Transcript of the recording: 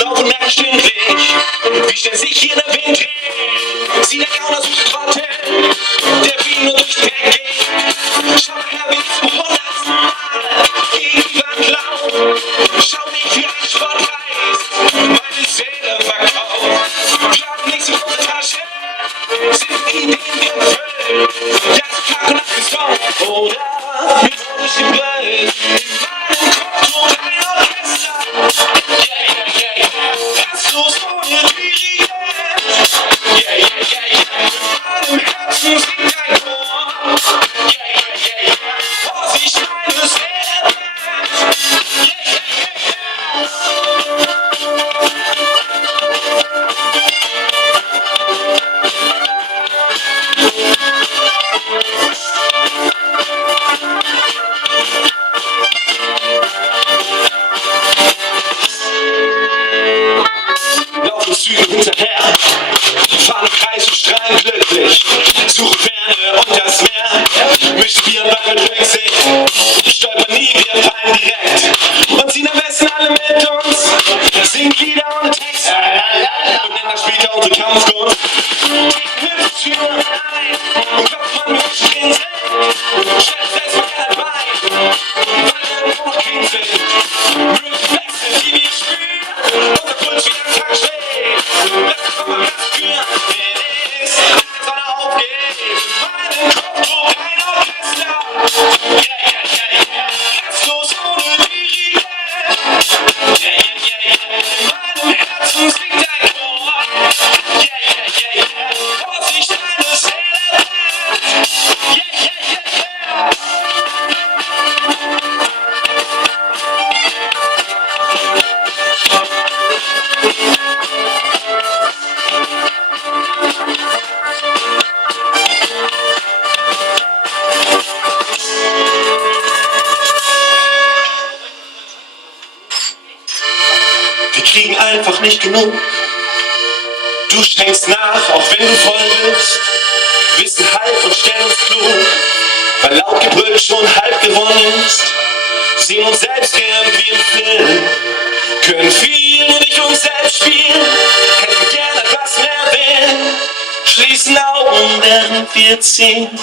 Herzen auf und merken stündlich, wie schnell sich hier der Wind dreht. Sieh der Gauner sucht Trottel, der wie nur durch den Dreck geht. Schau her, wie ich zum 100. Mal gegen die Wand lauf. Schau mich wie ein Sportpreis, meine Seele verkauft. Glaub nicht so große Tasche, sind Ideen gefüllt. Jetzt Kack und Song oder mit ordentlichem Blöd. In meinem Kopf tobt ein Orchester. Yeah, yeah, yeah, yeah. Rastlos ohne Dirigent. Yeah, yeah, yeah, yeah. In meinem Herzen singt ein Chor. Yeah, yeah, yeah, yeah. Vorsicht, meine Seele brennt. Yeah, yeah, yeah, yeah. Laufen Züge hinterher, fahren im Kreis und strahlen glücklich, suchen Ferne und das Meer, mischen Bier und Wein mit Rücksicht, stolpern nie, wir fallen direkt und ziehen am besten alle mit uns, singen Lieder ohne Text und nennen das später unsere Kampfkunst. Hüpftüren ein und Kopfmann mit Grinsen, stellt selbst mal keiner bei, weil wir nur noch clean sind. Müssen wechseln, die wir spüren, unser Puls wie ein Tag steht. Lass uns mal Platz spüren, wenn es die Sonne aufgeht. Meinen Kopf tobt ein Orchester. Yeah, yeah, yeah, yeah. Rastlos ohne Dirigent. Yeah, yeah, yeah, yeah. In meinem Herzen singt ein Chor. Yeah, yeah, yeah, yeah. Vorsicht, meine Seele brennt. Yeah, yeah, yeah, yeah. Wir kriegen einfach nicht genug. Du strengst nach, auch wenn du voll bist. Wissen halb und stellen uns klug, weil laut gebrüllt schon halb gewonnen ist. Sehen uns selbst gern wie im Film, können viel nur nicht uns selbst spielen. Hätten gern etwas mehr Willen, schließen Augen, während wir ziehen.